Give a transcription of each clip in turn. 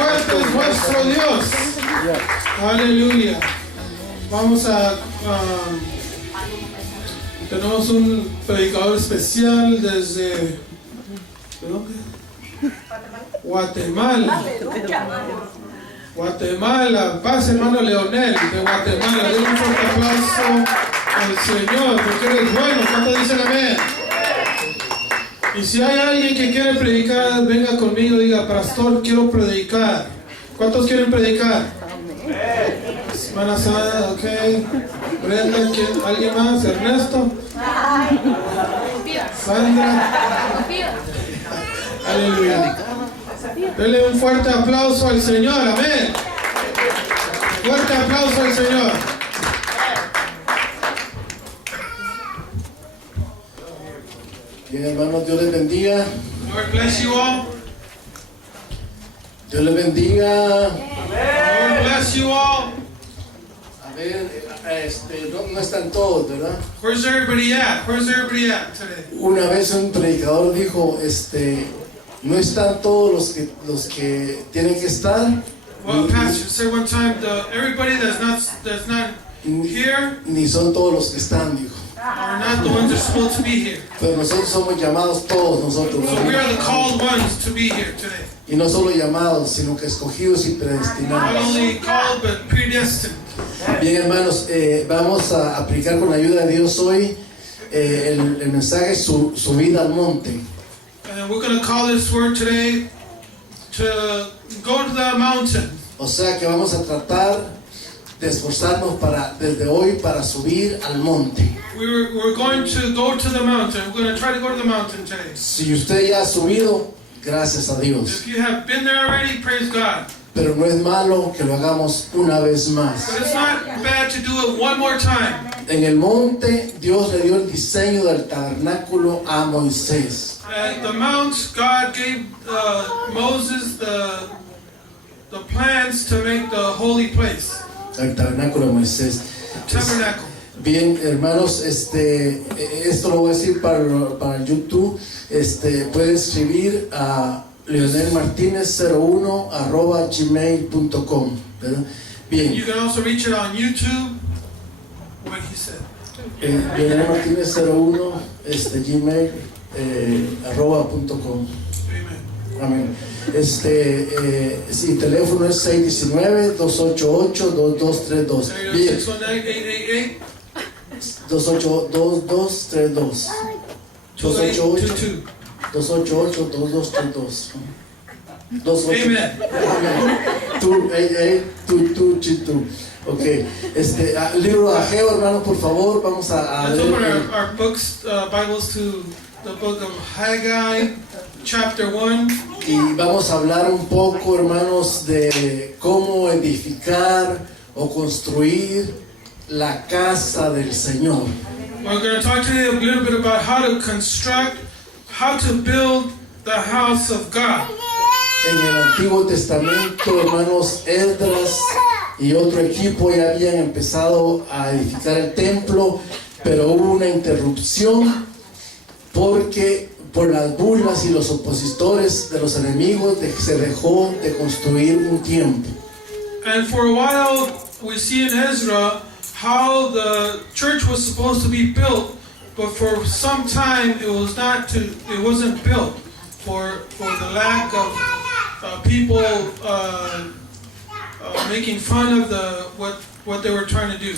fuerte es nuestro Dios. Aleluya. Vamos a... tenemos un predicador especial desde... ¿de dónde? Guatemala. Guatemala. Paz, hermano Leonel de Guatemala. Den un fuerte aplauso al Señor, porque Él es bueno. ¿Cuántos dicen amén? Y si hay alguien que quiere predicar, venga conmigo, diga, pastor, quiero predicar. ¿Cuántos quieren predicar? Hermana Sara, ok. Brenda, ¿alguien más? ¿Ernesto? Sandra. Aleluya. Dele un fuerte aplauso al Señor, amén. Fuerte aplauso al Señor. Bien, hermanos, Dios les bendiga. Lord bless you all. Dios les bendiga. Lord bless you all. A ver, no están todos, ¿verdad? Where's everybody at? Where's everybody at today? Una vez un predicador dijo, no están todos los que tienen que estar. Well, pastor said one time, everybody that's not here Ni son todos los que están, dijo. are not the ones that are supposed to be here. Pero nosotros somos llamados todos nosotros. So we are the called ones to be here today. Y no solo llamados, sino que escogidos y Not predestinados. only called, but predestined. Bien, hermanos, vamos a aplicar con la ayuda de Dios hoy el mensaje subida al monte. And we're going to call this word today to go to the mountain. O sea que vamos a tratar de esforzarnos desde hoy para subir al monte. We're going to go to the mountain. We're going to try to go to the mountain today. Si usted ya ha subido, gracias a Dios. If you have been there already, praise God. Pero no es malo que lo hagamos una vez más. But it's not bad to do it one more time. En el monte, Dios le dio el diseño del tabernáculo a Moisés. At the mount, God gave Moses the plans to make the holy place, El tabernáculo de Moisés. tabernacle. Bien, hermanos, esto lo voy a decir para YouTube. Puede escribir a leonelmartinez01@gmail.com, ¿verdad? Bien. You can also reach it on YouTube. What he said. leonelmartinez01 gmail @.com. Amen. Amén. Sí, teléfono es 619-288-2232. Bien, 618-888-2232. 288 288-2232. 28. Amen. 288-2232. Ok. Libro de Ageo, hermano, por favor, vamos a Let's open leer. our books, Bibles to the book of Haggai, chapter 1. Y vamos a hablar un poco, hermanos, de cómo edificar o construir la casa del Señor. We're going to talk today a little bit about how to build the house of God. En el Antiguo Testamento, hermanos, Esdras y otro equipo ya habían empezado a edificar el templo, pero hubo una interrupción porque por las burlas y los opositores de los enemigos se dejó de construir un tiempo. And for a while, we see in Ezra how the church was supposed to be built, but for some time it wasn't built for the lack of people making fun of what they were trying to do.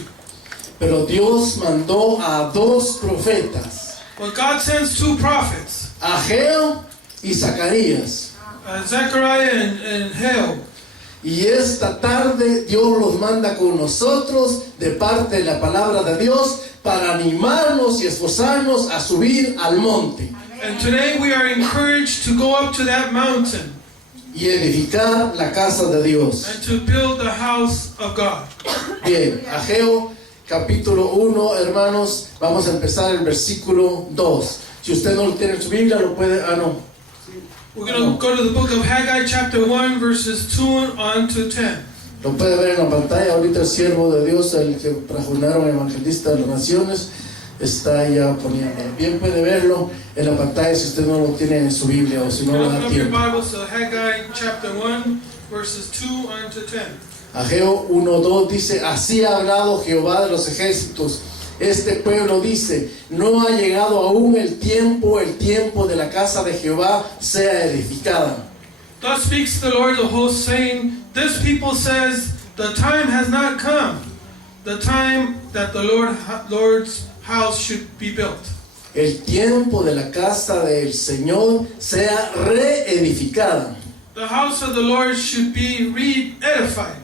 Pero Dios mandó a dos profetas, But God sends two prophets, Ageo y Zacarías. Zechariah and Hale. Y esta tarde Dios los manda con nosotros de parte de la palabra de Dios para animarnos y esforzarnos a subir al monte And today we are encouraged to go up to that mountain y edificar la casa de Dios. and to build the house of God. Bien, Ageo capítulo 1, hermanos, vamos a empezar el versículo 2. Si usted no lo tiene en su Biblia, lo puede, We're going to go to the book of Haggai chapter 1 verses 2 on to 10. lo puede ver en la pantalla. Ahorita el siervo de Dios, el que trajunaron evangelista de las naciones, está ya poniendo. Bien, puede verlo en la pantalla si usted no lo tiene en su Biblia o si no le da Open up your tiempo. Bibles to Haggai chapter 1 verses 2 on to 10. Ageo 1:2 dice: así ha hablado Jehová de los ejércitos. Este pueblo dice: no ha llegado aún el tiempo de la casa de Jehová sea edificada. Thus speaks the Lord of the hosts, saying, this people says, the time has not come, the time that the Lord's house should be built. El tiempo de la casa del Señor sea reedificada. The house of the Lord should be re-edified.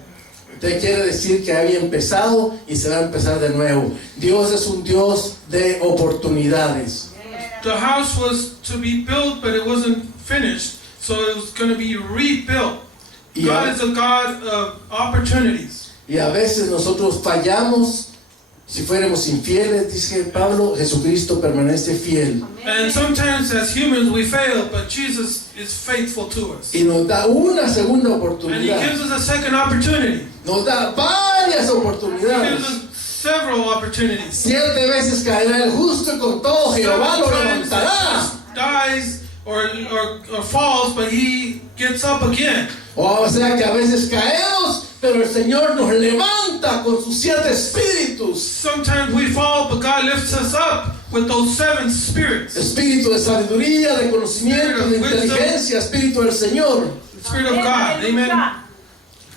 Usted quiere decir que había empezado y se va a empezar de nuevo. Dios es un Dios de oportunidades. The house was to be built, but it wasn't finished, so it was going to be rebuilt. God is a God of opportunities. Y a veces nosotros fallamos. Si fuéramos infieles, dice Pablo, Jesucristo permanece fiel. And sometimes as humans we fail, but Jesus is faithful to us. Y nos da una segunda And He oportunidad. gives us a second opportunity. Nos da varias He gives oportunidades. us several opportunities. 7 veces caerá el justo y con todo Jehová lo Sometimes levantará. it dies or falls, but He gets up again. O sea que a veces caemos, pero el Señor nos levanta con sus 7 espíritus. Sometimes we fall, but God lifts us up with those 7 spirits. Espíritu de sabiduría, de conocimiento, de inteligencia, espíritu del Señor. The Spirit of God. Amen.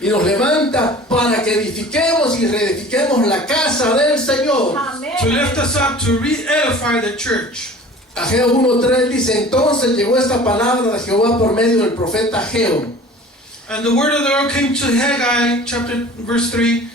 Y nos levanta para que edifiquemos y reedifiquemos la casa del Señor. To lift us up, to re-edify the church. Ageo 1:3 dice: entonces llegó esta palabra de Jehová por medio del profeta Ageo. And the word of the Lord came to Haggai, verse 3,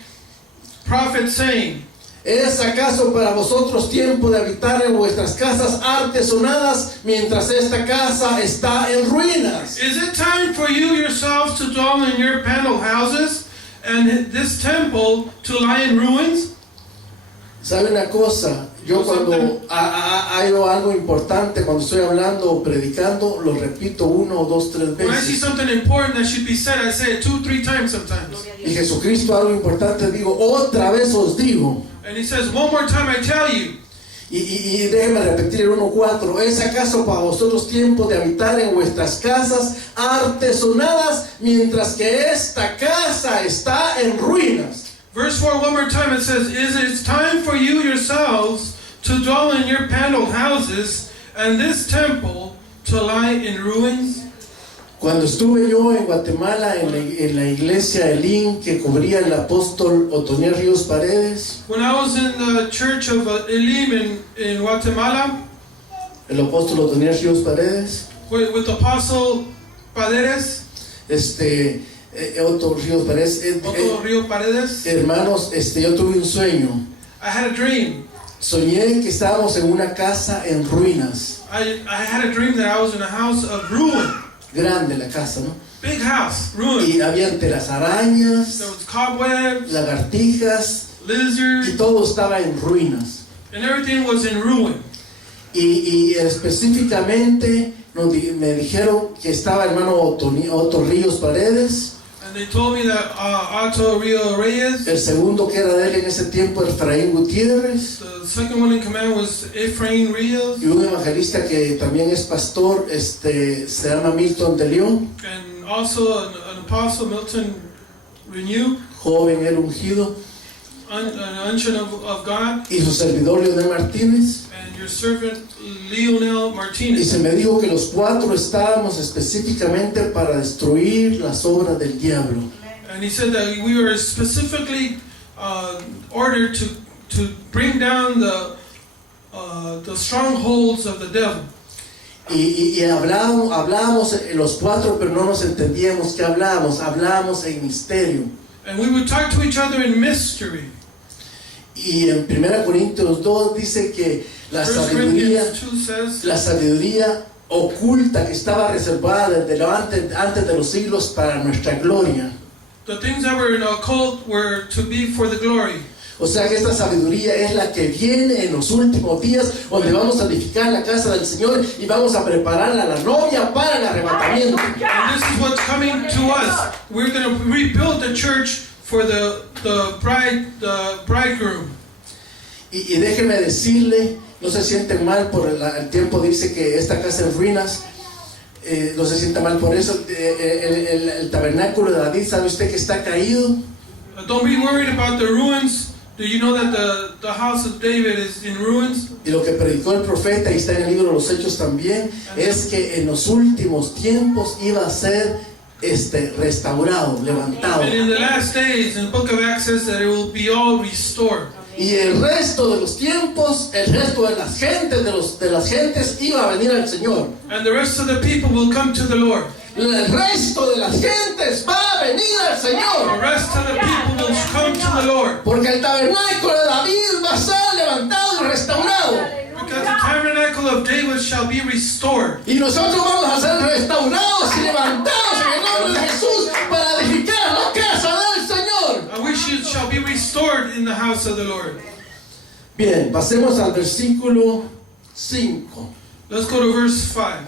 prophet saying, ¿Es acaso para vosotros tiempo de habitar en vuestras casas artesonadas mientras esta casa está en ruinas? is it time for you yourselves to dwell in your paneled houses, and this temple to lie in ruins? ¿Sabe una cosa? Yo cuando hay algo importante, cuando estoy hablando o predicando, lo repito 1 o 2, 3 When I see veces. something important that should be said, I say it 2, 3 times sometimes. Y Jesucristo algo importante digo, otra vez os digo. And He says, one more time I tell you. Y déjeme repetir el 1:4. ¿Es acaso para vosotros tiempo de habitar en vuestras casas artesonadas mientras que esta casa está en ruinas? Verse 4, one more time, it says, is it time for you yourselves to dwell in your paneled houses, and this temple to lie in ruins? Cuando estuve yo en Guatemala, en la iglesia Elín, que cubría el apóstol Otoniel Ríos Paredes, When I was in the church of Elim in Guatemala, el apóstol Otoniel Ríos Paredes, with Apostle Paredes, Otto Ríos Paredes, Otto Río Paredes, hermanos, yo tuve un sueño. I had a dream. Soñé que estábamos en una casa en ruinas. I had a dream that I was in a house of ruin. Grande la casa, ¿no? Big house, ruin. Y habían telarañas, There was cobwebs, lagartijas, y lizards, todo estaba en ruinas. and everything was in ruin. Y específicamente me dijeron que estaba hermano Otto Ríos Paredes, And they told me that Otto Rio Reyes, el segundo que era de él en ese tiempo, Efraín Gutiérrez, the second one in command was Ephraim Rios, y un evangelista que también es pastor, se llama Milton de León, and also an apostle, Milton Renew, joven el ungido, an unction of God, y su servidor Leonel Martínez. and your servant Lionel Y Martinez. se me dijo que los 4 estábamos específicamente para destruir las obras del diablo. And he said that we were specifically ordered to bring down the strongholds of the devil. Y hablábamos los 4, pero no nos entendíamos qué hablábamos en misterio. And we would talk to each other in mystery. Y en 1 Corintios 2 dice que la 1 sabiduría, Corinthians 2 says, la sabiduría oculta que estaba reservada desde antes de los siglos para nuestra gloria. the things that were in occult were to be for the glory. O sea que esta sabiduría es la que viene en los últimos días, donde vamos a edificar la casa del Señor y vamos a preparar a la novia para el arrebatamiento. And this is what's coming to us. We're going to rebuild the church for the bridegroom. Y déjeme decirle, no se sienten mal por el tiempo, dice que esta casa en ruinas, no se sienta mal por eso. El tabernáculo de David, ¿sabe usted que está caído? Don't be worried about the ruins. Do you know that the house of David is in ruins? Y lo que predicó el profeta, y está en el libro de los Hechos también, es que en los últimos tiempos iba a ser restaurado, levantado. And in the last days, in the book of Acts says that it will be all restored. Y el resto de los tiempos, el resto de las gentes, de las gentes iba a venir al Señor. And the rest of the people will come to the Lord. El resto de las gentes va a venir al The Señor. rest of the people will come to the Lord. Porque el tabernáculo de David va a ser levantado y restaurado. Because the tabernacle of David shall be restored. Y nosotros vamos a ser restaurados y levantados en el nombre de Jesús para edificar la casa del Señor. And we shall be restored in the house of the Lord. Bien, pasemos al versículo 5. Let's go to verse 5.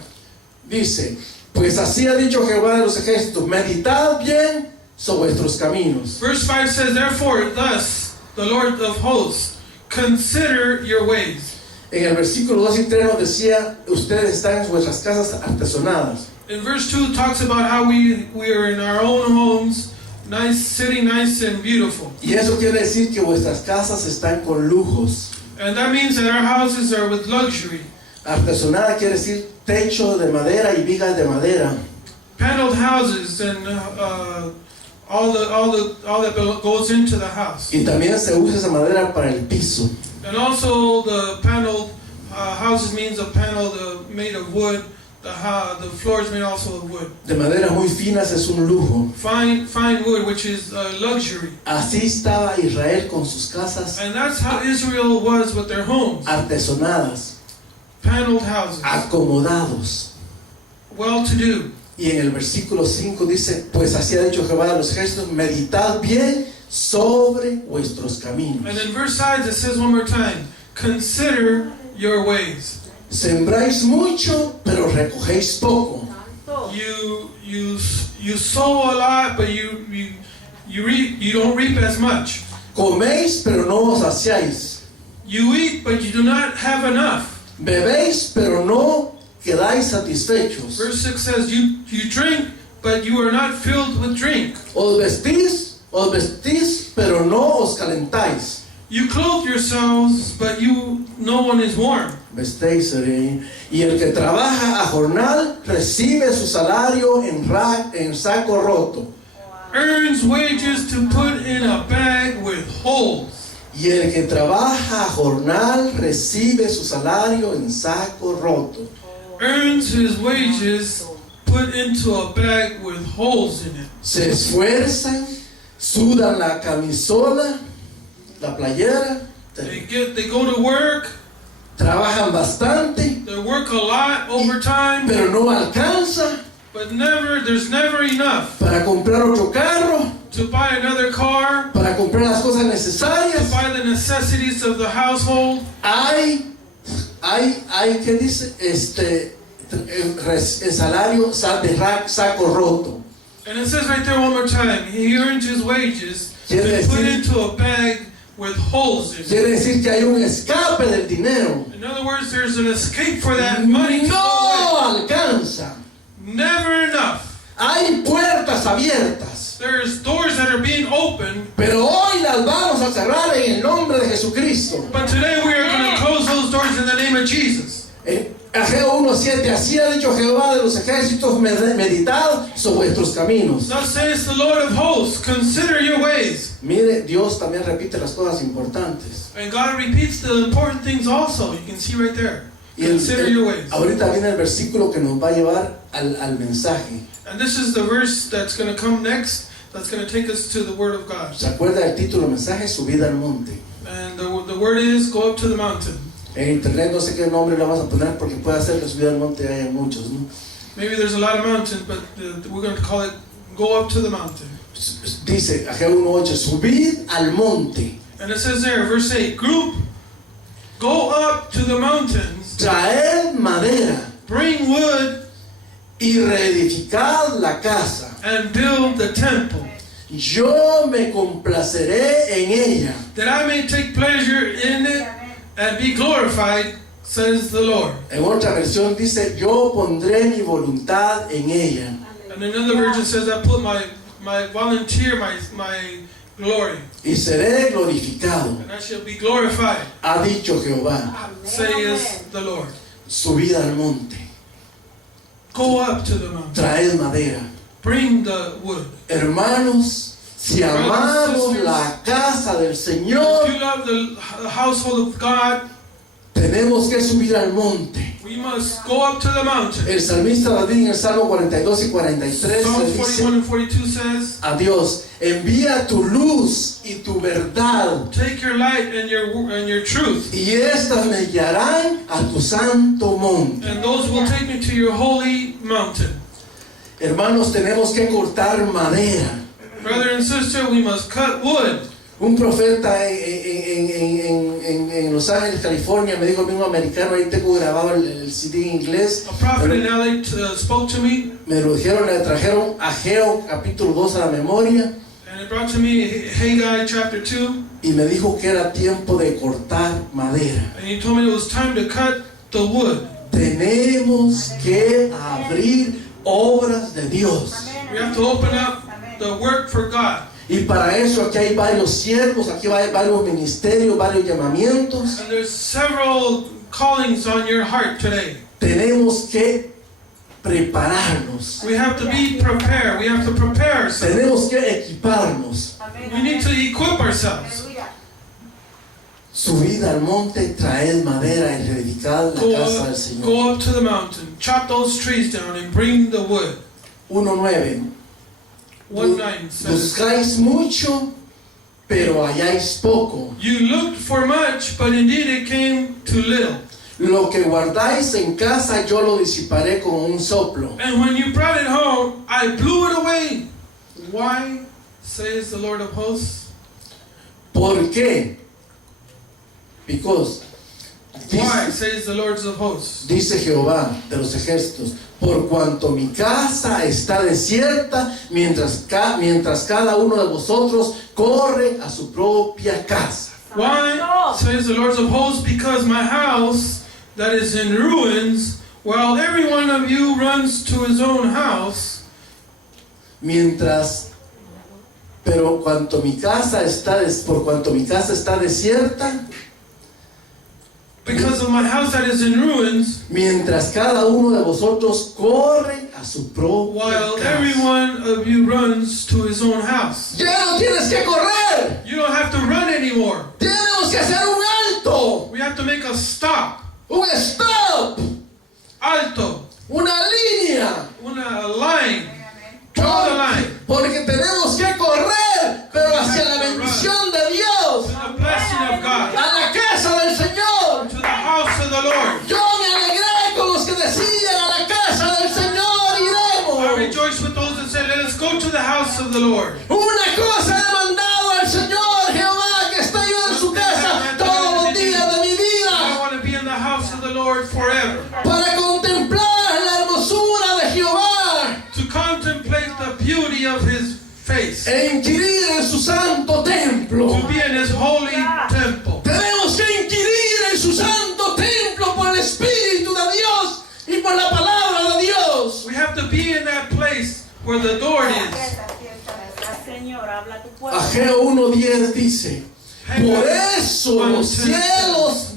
Dice, pues así ha dicho Jehová de los ejércitos, meditad bien sobre vuestros caminos. Verse 5 says, therefore, thus the Lord of hosts, consider your ways. En el versículo 2 y 3 nos decía, ustedes están en vuestras casas artesonadas. In verse 2 it talks about how we are in our own homes, nice, sitting nice and beautiful. Y eso quiere decir que vuestras casas están con lujos. And that means that our houses are with luxury. Artesonada quiere decir techo de madera y vigas de madera. Paneled houses and all that goes into the house. Y también se usa esa madera para el piso. And also the paneled houses means a panel made of wood. The floor is made also of wood. De madera muy finas es un lujo. Fine wood, which is luxury. Así estaba Israel con sus casas And that's how Israel was with their homes. artesonadas, Paneled houses. acomodados. Well-to-do. Y en el versículo 5 dice, pues así ha dicho Jehová de los ejércitos, meditad bien sobre vuestros caminos. And in verse 5 it says one more time, consider your ways. Sembráis mucho, pero recogéis poco. You sow a lot, but you don't reap as much. Coméis, pero no os saciáis. You eat, but you do not have enough. Bebéis, pero no quedáis satisfechos. Verse 6 says, you drink, but you are not filled with drink. Os vestís, pero no os calentáis. You clothe yourselves, but no one is warm. Vestéis, y el que trabaja a jornal recibe su salario en saco roto. Earns wages to put in a bag with holes. Y el que trabaja a jornal recibe su salario en saco roto. Earns his wages put into a bag with holes in it. Se esfuerzan, sudan la camisola, la playera, They go to work. trabajan bastante, They work a lot overtime, pero no alcanza but there's never enough para comprar otro carro, to buy another car, para comprar las cosas to necesarias. buy the necessities of the household. Hay, ¿qué dice? El salario de saco roto. And it says right there one more time, he earns his wages to put into a bag with holes in it. Quiere decir que hay un escape del dinero. In other words, there's an escape for that money to go No alcanza. away. Never enough. Hay puertas abiertas, There's doors that are being opened, pero hoy las vamos a cerrar en el nombre de Jesucristo. but today we are going to close those doors in the name of Jesus. En Ageo 1:7, así ha dicho Jehová de los ejércitos, meditad sobre vuestros caminos. Thus says the Lord of hosts, consider your ways. Mire, Dios también repite las cosas importantes. And God repeats the important things also. You can see right there. Consider your ways. Ahorita viene el versículo que nos va a llevar al mensaje. And this is the verse that's going to come next. That's going to take us to the Word of God. ¿Se acuerda del título del mensaje? Subida al monte. And the word is, go up to the mountain. En internet no sé qué nombre le vamos a poner porque puede ser que subida al monte haya muchos, ¿no? Maybe there's a lot of mountains, but we're going to call it, go up to the mountain. Dice Ageo 1:8, subid al monte, And it says there, verse 8, group, go up to the mountains, traed madera bring wood, y reedificad la casa. and build the temple, Yo me complaceré en ella. that I may take pleasure in it and be glorified, says the Lord. En otra versión dice, yo pondré mi voluntad en ella. And another version says, I put my volunteer, my glory, Y seré glorificado, and I shall be glorified, ha dicho Jehová. says the Lord. Subid al monte, Go up to the mountain, traed madera. bring the wood. Hermanos, si amamos la casa del Señor, If you love the household of God, tenemos que subir al monte. we must go up to the mountain. El salmista David en el Salmo 42 y 43 Psalms le dice 41 and 42 says, a Dios, envía tu luz y tu verdad, take your light and your truth, y estas me guiarán a tu santo monte. and those will take me to your holy mountain. Hermanos, tenemos que cortar madera. Brother and sister, we must cut wood. Un profeta en Los Ángeles, California, me dijo el mismo americano, ahí tengo grabado el CD en inglés. A prophet in LA spoke to me, Me lo dijeron, le trajeron Ageo capítulo 2 a la memoria and it brought to me Haggai chapter 2, y me dijo que era tiempo de cortar madera. and he told me it was time to cut the wood. Tenemos que abrir obras de Dios. We have to open up the work for God. Y para eso aquí hay varios siervos, aquí hay varios ministerios, varios llamamientos. And there's several callings on your heart today. Tenemos que prepararnos. We have to be prepared. We have to prepare ourselves. Tenemos que equiparnos. We need to equip ourselves. Subid al monte, traed madera y reedificad la casa del Señor. Go up to the mountain, chop those trees down, and bring the wood. 1:9. 1:9 says, Buscáis mucho, pero halláis poco. you looked for much, but indeed it came to little. Lo que guardáis en casa yo lo disiparé con un soplo. And when you brought it home, I blew it away. Why, says the Lord of hosts? ¿Por qué? Because Why, says the Lord of hosts? dice Jehová de los ejércitos, por cuanto mi casa está desierta, mientras cada uno de vosotros corre a su propia casa. Why, says the Lord of hosts? Because my house that is in ruins, while every one of you runs to his own house. Por cuanto mi casa está desierta, Because of my house that is in ruins, mientras cada uno de vosotros corre a su propia while casa. every one of you runs to his own house. Ya no tienes que correr. You don't have to run anymore. Tenemos que hacer un alto, We have to make a stop. un stop, Alto. una línea. A line. Draw the line. Porque tenemos que correr, pero hacia la bendición de Dios, To the blessing of God. a la casa del Señor. To the house of the Lord. Yo me alegré con los que decían, a la casa del Señor I iremos. rejoice with those that said, let us go to the house of the Lord. Una cosa he mandado al Señor Jehová, que estoy yo en su casa todos los días de mi I vida, want to be in the house of the Lord forever. para contemplar la hermosura de Jehová To contemplate the beauty of his face. e inquirir en su santo templo. To be in his holy temple. Tenemos que inquirir en su santo templo por el Espíritu de Dios y por la palabra de Dios. We have to be in that place where the Lord is. Ageo 1:10 dice, por eso los cielos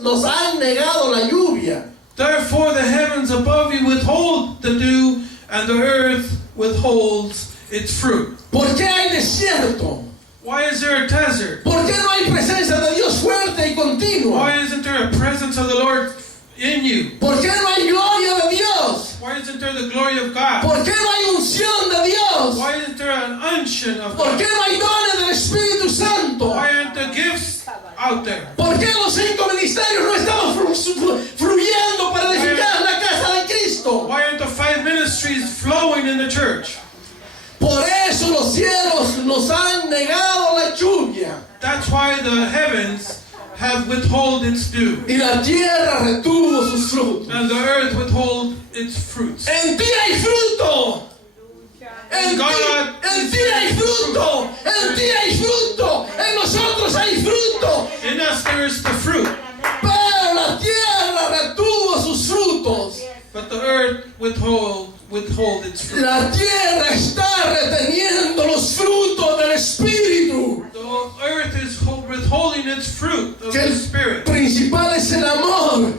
nos han negado la lluvia. Therefore the heavens above you withhold the dew, and the earth withholds its fruit. ¿Por qué hay desierto? Why is there a desert? ¿Por qué no hay presencia de Dios fuerte y continua? Why isn't there a presence of the Lord in you? ¿Por qué no hay gloria de Dios? Why isn't there the glory of God? ¿Por qué no hay unción de Dios? Why isn't there an unction of ¿Por God? qué no hay dones del Espíritu Santo? Why aren't the gifts out there? ¿Por qué los 5 ministerios no estamos fluyendo para edificar la casa de Cristo? Why aren't the 5 ministries flowing in the church? Por eso los cielos nos han negado la lluvia That's why the heavens have withhold its dew, y la tierra retuvo sus frutos. and the earth withhold its fruits. En ti hay fruto. En ti hay fruto. En ti hay fruto. En nosotros hay fruto. fruto. In us there is the fruit, Pero la tierra retuvo sus frutos. but the earth withhold its fruit. La tierra está reteniendo los frutos del Espíritu. The earth is withholding its fruit of Que the el Spirit. principal es el amor,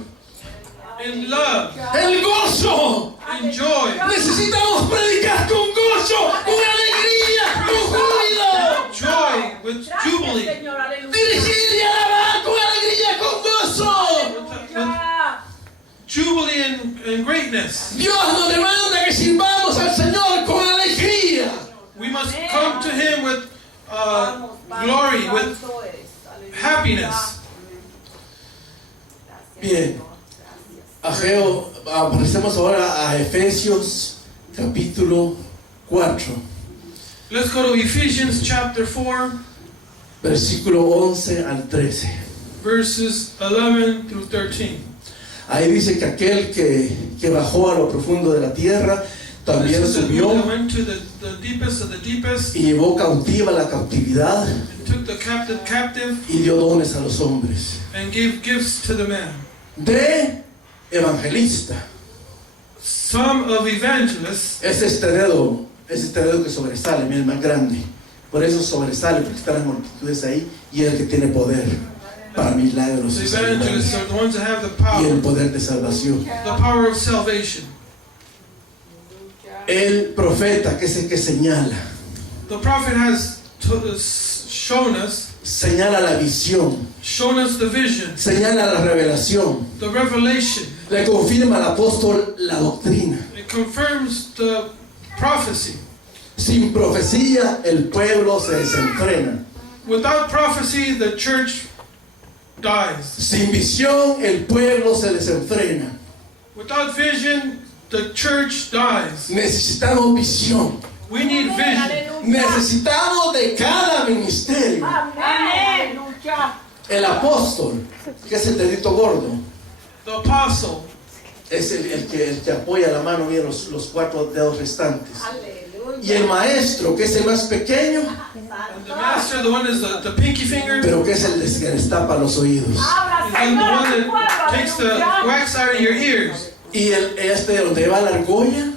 In love, el gozo. in joy, Necesitamos predicar con gozo, con alegría, con júbilo. joy, with jubilee, Dirigir y alabar con alegría, con gozo. with jubilee and greatness. Dios nos demanda que sirvamos al Señor con alegría. We must come to Him with glory, with happiness. Bien. Aparecemos ahora a Efesios capítulo 4, Let's go to Ephesians chapter 4, versículo 11 al 13. verses 11 through 13. Ahí dice que aquel que bajó a lo profundo de la tierra también This is the subió who went to the deepest of the deepest, y llevó cautiva la cautividad and took the captive captive, y dio dones a los hombres. and gave gifts to the man. De evangelista. Some of evangelists, Es este dedo que sobresale, mira, el más grande. Por eso sobresale, porque están las multitudes ahí y es el que tiene poder para milagros the y evangelists sanidades. are the ones that have the Y el power, poder de salvación. the power of salvation. El profeta, que es el que señala, The prophet has shown us señala la visión, the vision, señala la revelación, the revelation. le confirma al apóstol la doctrina. It confirms the prophecy. Sin profecía el pueblo se desenfrena. Without prophecy, the church dies. Sin visión el pueblo se desenfrena. Without vision, the church dies. Necesitamos visión. We need vision. Necesitamos de cada ministerio. El apóstol, que es el dedito gordo, The apostle, es el que apoya la mano, mira los cuatro dedos restantes. Y el maestro, que es el más pequeño, and the master, the one is the pinky finger, is pero que es el que destapa los oídos. the one that takes the wax out of your ears. Y donde va la argolla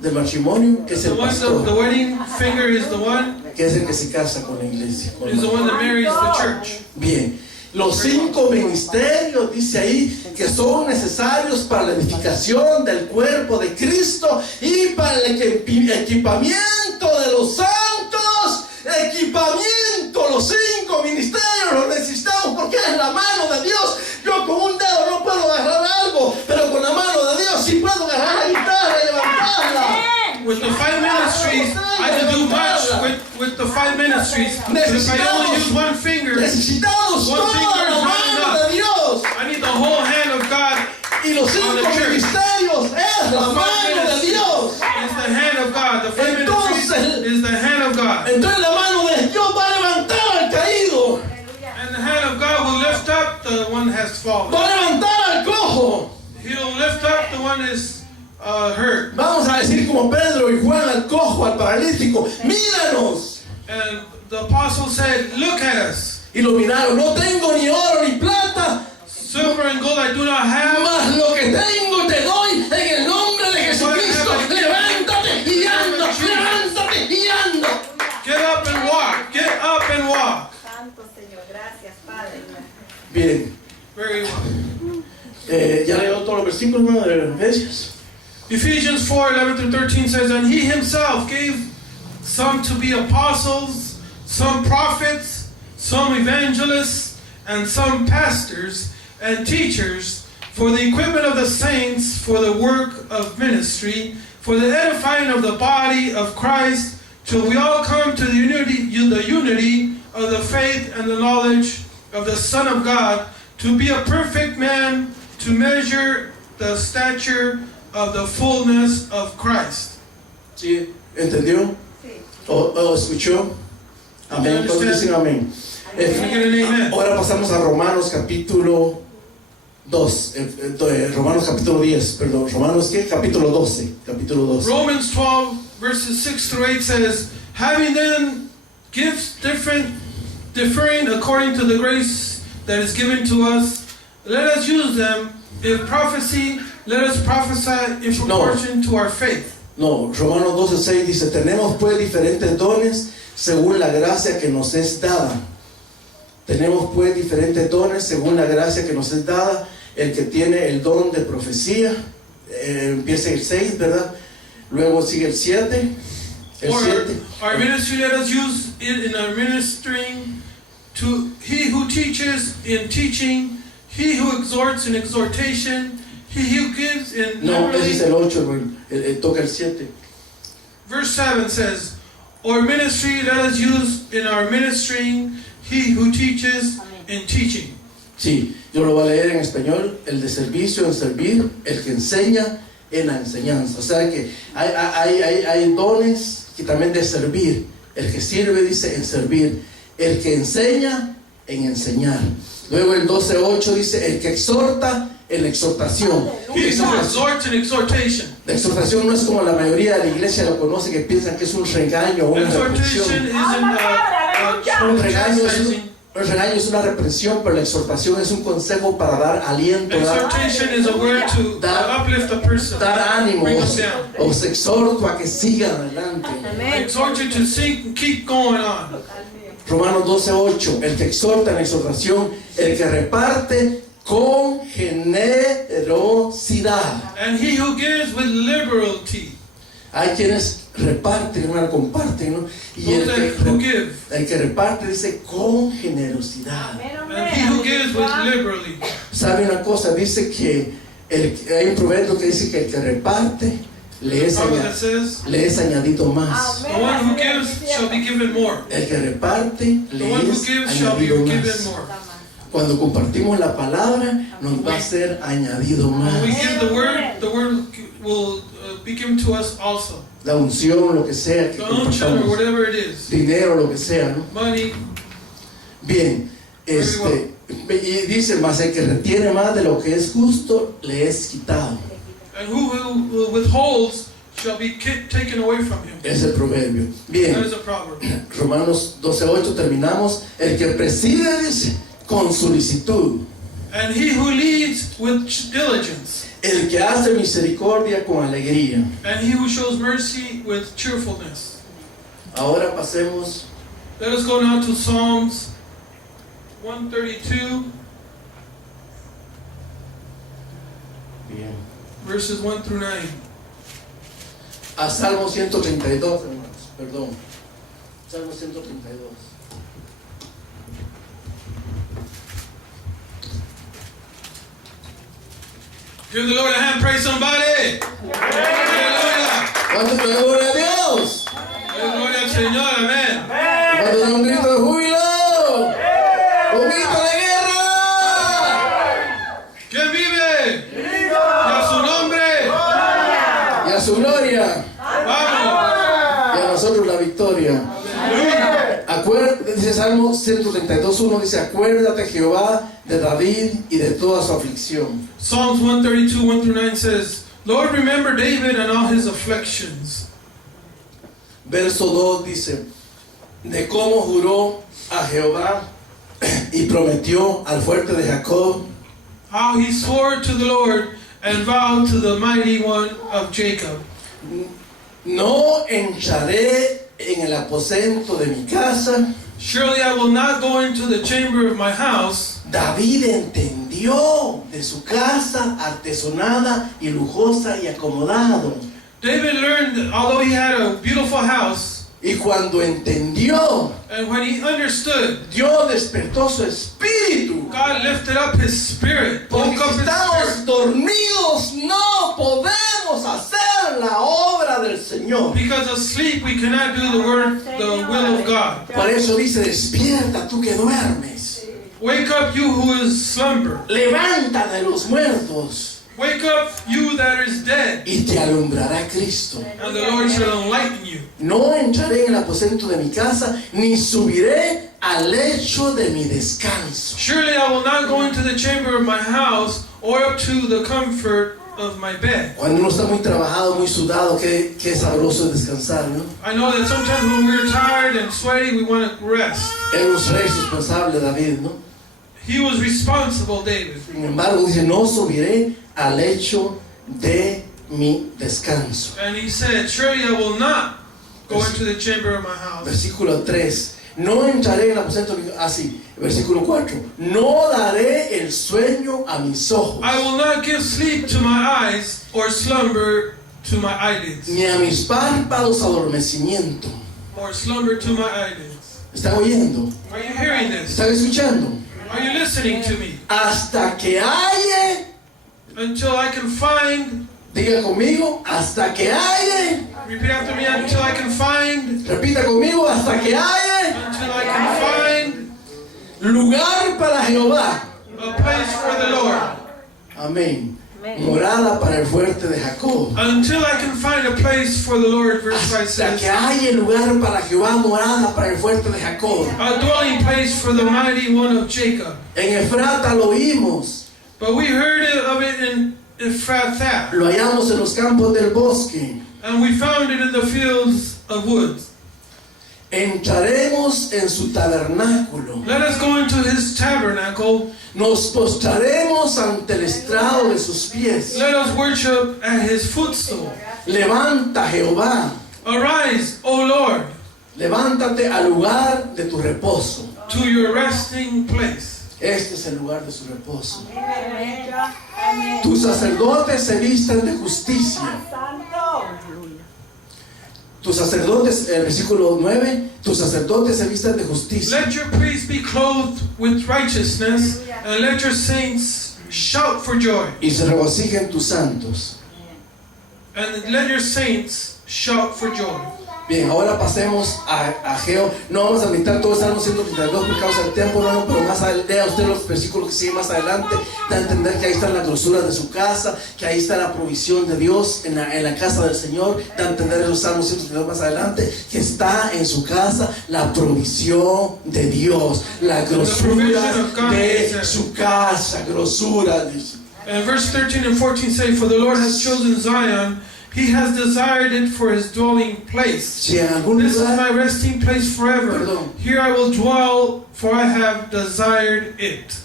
del matrimonio, que es The el one, the pastor, wedding finger is the one, que es el que se casa con la iglesia. con is the la- one that marries the church. Bien, los 5 ministerios, dice ahí, que son necesarios para la edificación del cuerpo de Cristo y para el equipamiento de los santos. Equipamiento, los 5 ministerios los necesitamos porque es la mano de Dios. Yo con un dedo no puedo agarrar algo, pero con la mano de Dios sí puedo agarrar la guitarra y levantarla. With the 5 ministries, I can do much with the 5 ministries. But if I only use one finger, Necesitamos One toda finger la is not mano enough. de Dios. I need the whole hand of God. Y los 5 On the church. ministerios es la mano de Dios. Is the hand of God. The 5 Entonces- ministries is the hand of God. Entonces la mano de Dios va a levantar al caído, And the hand of God will lift up the one that has fallen. va a levantar al cojo. He'll lift up the one that is hurt. Vamos a decir como Pedro y Juan al cojo, al paralítico, míranos. And the apostle said, look at us. Y lo miraron, no tengo ni oro ni plata, Silver and gold I do not have, mas lo que tengo te doy en el nombre de Jesucristo. Levántate y anda, levántate y anda. get up and walk. Get up and walk. Santo Señor, gracias Padre. Bien, Very well. ya leo todos los versículos, hermano, de Efesios. Ephesians 4:11 through 13 says, and he himself gave some to be apostles, some prophets, some evangelists, and some pastors and teachers for the equipment of the saints, for the work of ministry, for the edifying of the body of Christ, till we all come to the unity of the faith and the knowledge of the Son of God, to be a perfect man, to measure the stature of the fullness of Christ. ¿Sí? ¿Entendió? Sí. ¿O escuchó? Amén. ¿Cuántos dicen amén? Can I get an amen? Ahora pasamos a Romanos capítulo 2, Romanos capítulo 10, perdón, Romanos ¿qué? Capítulo 12, capítulo 12. Romans 12 verses 6 through 8 says, having then gifts differing according to the grace that is given to us, let us use them. If prophecy, let us prophesy in proportion to our faith. No, Romanos 12:6 dice, tenemos pues diferentes dones según la gracia que nos es dada. Tenemos pues diferentes dones según la gracia que nos es dada. El que tiene el don de profecía, empieza el 6, ¿verdad? Luego sigue el 7. El 7. Our ministry, let us use it in our ministering. To he who teaches in teaching, he who exhorts in exhortation, he who gives in No, ese es liberally. el 8, toca el 7. Verse 7 says, our ministry, let us use in our ministering, he who teaches in teaching. Sí, yo lo voy a leer en español. El de servicio en servir, el que enseña en la enseñanza. O sea que hay dones que también de servir. El que sirve dice en servir. El que enseña en enseñar. Luego el 12:8 dice el que exhorta en exhortación. He who exhorts in exhortation. La exhortación no es como la mayoría de la iglesia lo conoce, que piensan que es un regaño o una Exhortation reprensión. isn't Un regaño es chastising. una reprensión, pero la exhortación es un consejo para dar aliento, Exhortation is a word to uplift a person, dar ánimo. bring us down. Os exhorto a que sigan adelante. I exhort you to seek and keep going on. Romanos 12:8, el que exhorta en la exhortación, el que reparte con generosidad. And he who gives with liberality. Hay quienes reparten, hermano, comparten, ¿no? Y Those who give. el que reparte dice con generosidad. And he who gives with liberally. ¿Sabe una cosa? Dice que hay un proverbio que dice que el que reparte le es, Prophet that says, le es añadido más. the one who gives shall be given more. El que reparte The le one who es gives shall be añadido given más. more. Cuando compartimos la palabra, nos va a ser añadido más. When we give the word will be given to us also. La unción, lo que sea que The unction or compartamos, whatever it is. dinero, lo que sea, ¿no? Money. Bien, y dice, más el que retiene más de lo que es justo, le es quitado. And who withholds shall be taken away from him. Es el proverbio. That Bien, is a proverb. Romanos 12:8 terminamos. El que preside, dice, con solicitud. And he who leads with diligence. El que hace misericordia con alegría. And he who shows mercy with cheerfulness. Ahora pasemos Let us go now to Psalms 132, bien, verses 1 through 9. a Salmo 132, hermanos. Perdón. Salmo 132. Give the Lord a hand, praise somebody. Hallelujah. ¿Cuánto te gloria a Dios? Gloria al Señor, amén. ¿Cuánto da un grito de júbilo? ¡Un grito de guerra! ¿Quién vive? Y a su nombre. Y a su gloria. Vamos. Y a nosotros la victoria. Dice Salmo 132:1, dice, acuérdate Jehová de David y de toda su aflicción. Psalms 132, 1 through 9 says, Lord, remember David and all his afflictions. Verso 2 dice, de cómo juró a Jehová y prometió al fuerte de Jacob, How he swore to the Lord and vowed to the mighty one of Jacob. no entraré en el aposento de mi casa. Surely I will not go into the chamber of my house. David entendió de su casa artesonada y lujosa y acomodado. David learned that although he had a beautiful house, Y cuando entendió, and when he understood, Dios despertó su espíritu. God lifted up his spirit, Porque woke up si his estamos spirit. dormidos, no podemos hacer la obra del Señor. Because asleep we cannot do the will of God. Por eso dice, despierta tú que duermes. Wake up, you who is slumber. Levanta de los muertos Wake up, you that is dead, y te alumbrará Cristo. and the Lord shall enlighten you. No entraré en el aposento de mi casa, ni subiré al lecho de mi descanso. Surely I will not go into the chamber of my house or up to the comfort of my bed. Cuando uno está muy trabajado, muy sudado, qué sabroso es descansar, ¿no? I know that sometimes when we're tired and sweaty, we want to rest. Él nos fue responsable, David, ¿no? He was responsible, David. Sin embargo, dice, no subiré al lecho de mi descanso. And he said, surely I will not go into the chamber of my house. Versículo 3. No entraré en el aposento. Así. Versículo 4. No daré el sueño a mis ojos, I will not give sleep to my eyes or slumber to my eyelids. ni a mis párpados adormecimiento. Or slumber to my eyelids. ¿Están oyendo? Are you hearing this? ¿Están escuchando? Are you listening to me? Hasta que halle, Until I can find, diga conmigo, hasta que halle, repeat after me, until I can find, repita conmigo, hasta que halle until I can find lugar para Jehová. a place for the Lord. Amén. Morada para el fuerte de Jacob. Until I can find a place for the Lord, verse 5 Hasta que says, haya lugar para Jehová, morada para el fuerte de Jacob. a dwelling place for the mighty one of Jacob. En Efrata lo oímos, But we heard of it in Ephrathah, lo hallamos en los campos del bosque. and we found it in the fields of woods. Entraremos en su tabernáculo. Let us go into his tabernacle. Nos postraremos ante el estrado de sus pies. Let us worship at his footstool. Levanta, Jehová. Arise, O Lord, Levántate al lugar de tu reposo. to your resting place. Este es el lugar de su reposo. Amén. Tus sacerdotes se vistan de justicia. Santo. Tus sacerdotes, el versículo 9, tus sacerdotes se vistan de justicia. Let your priests be clothed with righteousness, and let your saints shout for joy. Y se regocijen tus santos. And let your saints shout for joy. Bien, ahora pasemos a Ageo. No vamos a meditar todo el Salmo 132 por causa del tiempo, no, pero más adelante, lea usted los versículos que siguen más adelante, da a entender que ahí está la grosura de su casa, que ahí está la provisión de Dios en la casa del Señor, da a entender en los Salmos 132 más adelante, que está en su casa la provisión de Dios, la grosura de su casa, grosura, dice. And verse 13 and 14 say, for the Lord has chosen Zion, he has desired it for his dwelling place. Si en algún This is lugar, my resting place forever. Perdón. Here I will dwell, for I have desired it.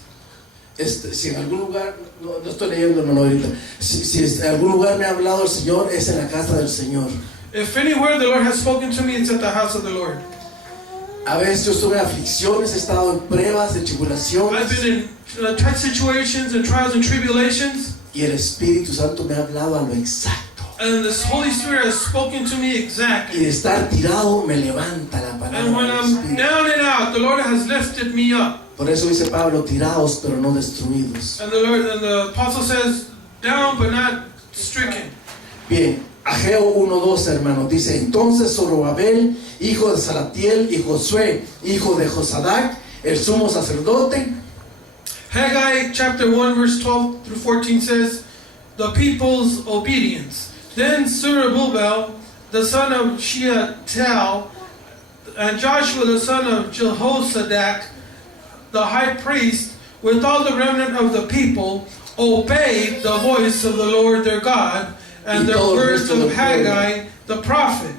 si en algún lugar, no estoy leyendo, no, ahorita, si en algún lugar me ha hablado el Señor, es en la casa del Señor. If anywhere the Lord has spoken to me, it's at the house of the Lord. A veces yo estuve en aflicciones, he estado en pruebas, en I've tribulaciones, been in tight situations and trials and tribulations, y el Espíritu Santo me ha hablado a lo exacto. and the Holy Spirit has spoken to me Y exactly. de estar tirado me levanta la palabra And when del I'm Espíritu. down and out, the Lord has lifted me up. Por eso dice Pablo, tirados pero no destruidos. And the apostle says, down but not stricken. Bien, Ageo 1:2, hermanos, dice, entonces Zorobabel, hijo de Salatiel, y Josué, hijo de Josadac, el sumo sacerdote, Haggai chapter 1 verse 12 through 14 says, the people's obedience. Then Zerubbabel, the son of Shealtiel, and Joshua, the son of Jehozadak, the high priest, with all the remnant of the people, obeyed the voice of the Lord their God, and the words of Haggai the prophet.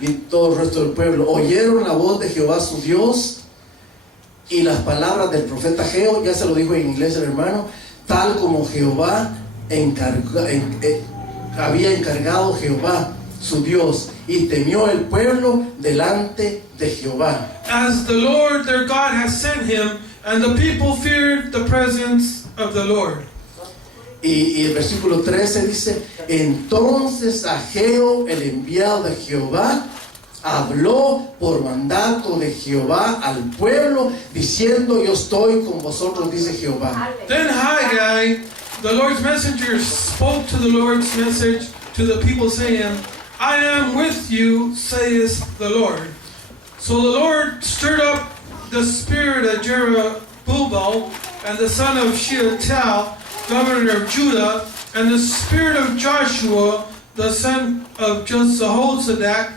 y todo el resto del pueblo oyeron la voz de Jehová su Dios y las palabras del profeta Ageo, ya se lo dijo en inglés el hermano, tal como Jehová había encargado Jehová su Dios, y temió el pueblo delante de Jehová. As the Lord their God has sent him, and the people feared the presence of the Lord. Y el versículo 13 dice, entonces Ageo, el enviado de Jehová, habló por mandato de Jehová al pueblo, diciendo, yo estoy con vosotros, dice Jehová. Then Haggai, the Lord's messenger, spoke to the Lord's message to the people, saying, I am with you, saith the Lord. So the Lord stirred up the spirit of Jerubbabel, and the son of Shealtiel, governor of Judah, and the spirit of Joshua, the son of Jehozadak,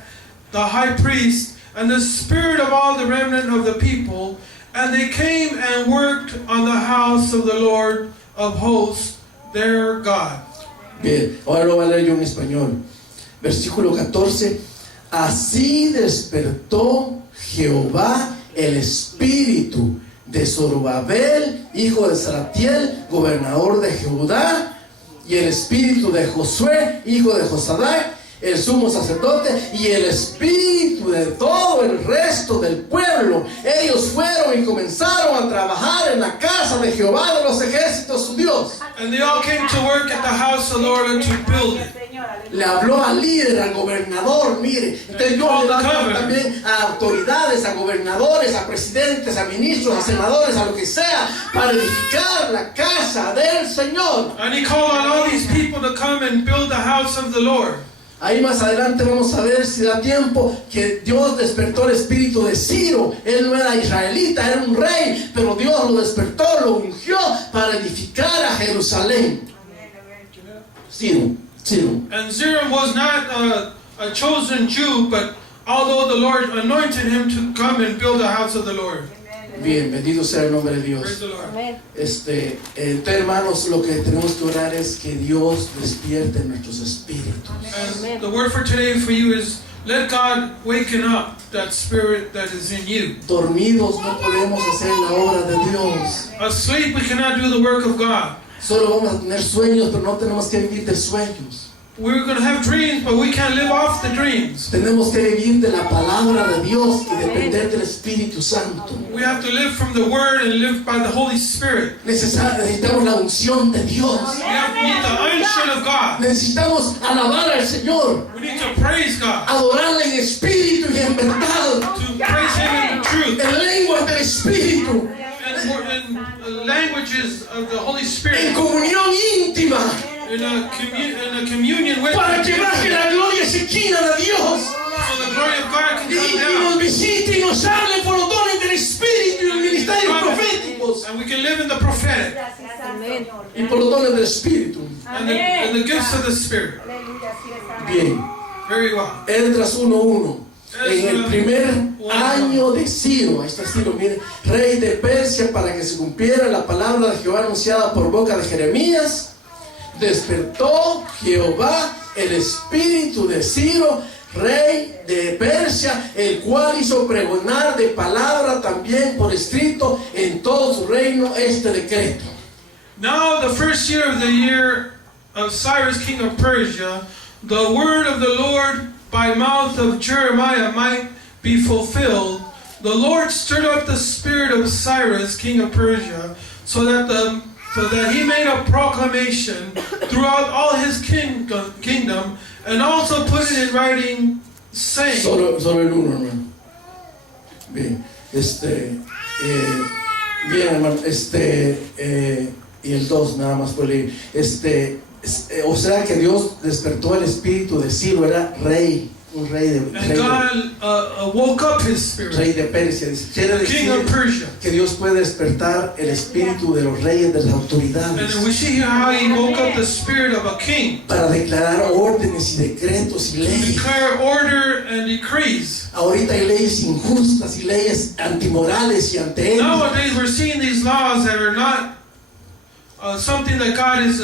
the high priest, and the spirit of all the remnant of the people, and they came and worked on the house of the Lord of hosts, their God. Bien, ahora lo voy a leer yo en español. Versículo 14, así despertó Jehová el espíritu de Zorobabel, hijo de Salatiel, gobernador de Judá, y el espíritu de Josué, hijo de Josadac, el sumo sacerdote, y el espíritu de todo el resto del pueblo. Ellos fueron y comenzaron a trabajar en la casa de Jehová de los ejércitos, su Dios. And they all came to work at the house of the Lord to build it. Le habló al líder, al gobernador, mire. Entonces Dios le va a hablar también a autoridades, a gobernadores, a presidentes, a ministros, a senadores, a lo que sea, para edificar la casa del Señor. And he called on all these people to come and build the house of the Lord. Ahí más adelante vamos a ver, si da tiempo, que Dios despertó el espíritu de Ciro. Él no era israelita, era un rey, pero Dios lo despertó, lo ungió para edificar a Jerusalén. Ciro. And Zeram was not a chosen Jew, but although the Lord anointed him to come and build the house of the Lord. Bien, bendito sea el nombre de Praise Dios. the Lord. Entonces, hermanos, lo que tenemos que orar es que Dios despierte nuestros espíritus. And the word for today for you is, let God waken up that spirit that is in you. Dormidos no podemos hacer la obra de Dios. Asleep we cannot do the work of God. Solo vamos a tener sueños, pero no tenemos que vivir de sueños. We're going to have dreams, but we can't live off the dreams. Tenemos que vivir de la palabra de Dios y depender del Espíritu Santo. We have to live from the Word and live by the Holy Spirit. Necesitamos la unción de Dios. We need the unction of God. Necesitamos alabar al Señor, We need to praise God, adorarle en espíritu y en verdad, to praise Him in truth, en lenguas del Espíritu, and languages of the Holy en Spirit, comunión íntima, in a communion with para que Him, baje la gloria sequina de Dios so the glory of God can y come nos down. visite y nos hable por los dones del Espíritu y los ministerios proféticos And we can live in the prophetic y por los dones del Espíritu. and the gifts of the Spirit. Bien. Very well. Esdras 1:1. En el primer año de Ciro, ahí está Ciro, mire, rey de Persia, para que se cumpliera la palabra de Jehová anunciada por boca de Jeremías, despertó Jehová el espíritu de Ciro, rey de Persia, el cual hizo pregonar de palabra también por escrito en todo su reino este decreto. Now the first year of Cyrus, king of Persia, the word of the Lord by mouth of Jeremiah might be fulfilled. The Lord stirred up the spirit of Cyrus, king of Persia, so that he made a proclamation throughout all his kingdom, and also put it in writing, saying. Solo el uno, hermano. Bien, bien, hermano, y el 2 nada más por leer. O sea que Dios despertó el espíritu de Ciro, era rey, un rey de And God woke up his spirit, rey de Persia. Dice, quiere king of decir Persia. que Dios puede despertar el espíritu de los reyes, de las And autoridades, we see here how he woke up the spirit of a king, para declarar órdenes y decretos y to leyes. declare order and decrees. Ahorita hay leyes injustas y leyes antimorales y antiéticas. Nowadays we're seeing these laws that are not something that God is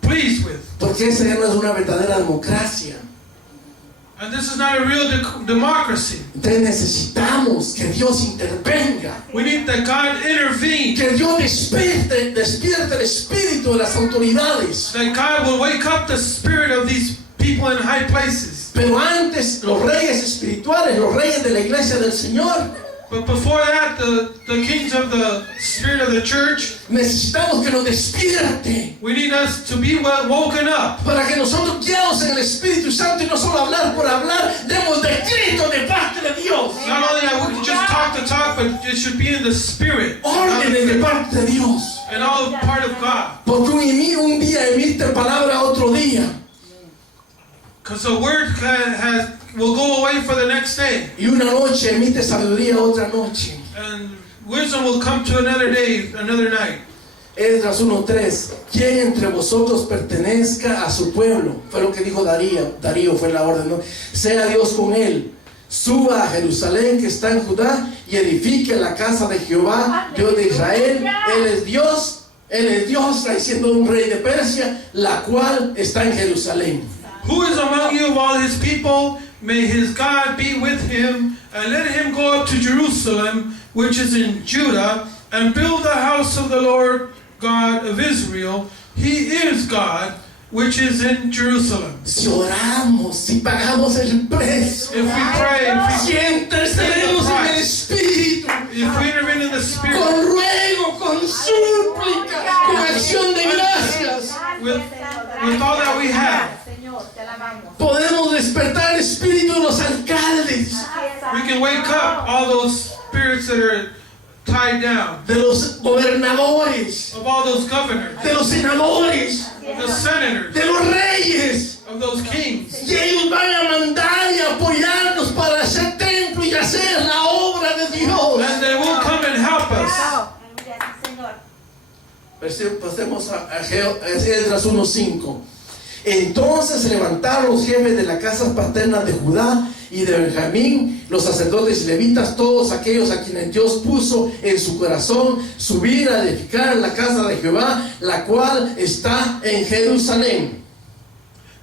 pleased with. Porque esa ya no es una verdadera democracia. And this is not a real democracy. Entonces necesitamos que Dios intervenga, We need that God intervene, que Dios despierte el espíritu de las autoridades. that God will wake up the spirit of these people in high places. Pero antes, los reyes espirituales, los reyes de la iglesia del Señor, But before that, the kings of the spirit of the church, necesitamos que nos despierte, we need us to be woken up, para que nosotros guiados en el Espíritu Santo y no solo hablar por hablar, demos decreto de parte de Dios, not only that we can just talk the talk, but it should be in the spirit, órdenes de parte de Dios. and all part of God. Porque un día emite palabra, otro día, Because the word will go away for the next day, y una noche emite sabiduría, otra noche. and wisdom will come to another day, another night. Esdras 1:3. ¿Quién entre vosotros pertenezca a su pueblo? Fue lo que dijo Darío fue la orden, ¿no? Sea Dios con él. Suba a Jerusalén que está en Judá y edifique la casa de Jehová, Dios de Israel. Él es Dios, está diciendo un rey de Persia, la cual está en Jerusalén. Who is among you of all his people? May his God be with him, and let him go up to Jerusalem, which is in Judah, and build the house of the Lord God of Israel. He is God, which is in Jerusalem. Si oramos, si pagamos el precio, If we pray, si intercedemos en el Espíritu, if we enter into the Spirit con ruego, con súplica, con acción de gracias, with all that we have, podemos despertar el espíritu de los alcaldes, we can wake up all those spirits that are tied down, de los gobernadores, of all those governors, de los senadores, the senators, de los reyes. of those kings. Y ellos van a mandar y apoyarnos para hacer templo y hacer la obra de Dios. And they will come and help us. Pasemos a Esdras 1:5. Entonces se levantaron los jefes de las casas paternas de Judá y de Benjamín, los sacerdotes y levitas, todos aquellos a quienes Dios puso en su corazón subir a edificar la casa de Jehová, la cual está en Jerusalén.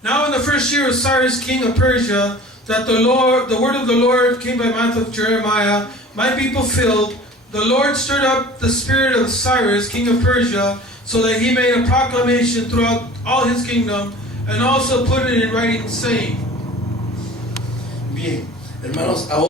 Now in the first year of Cyrus, king of Persia, that the word of the Lord came by mouth of Jeremiah, might be fulfilled, the Lord stirred up the spirit of Cyrus, king of Persia, so that he made a proclamation throughout all his kingdom, and also put it in writing, saying. Bien, hermanos, ahora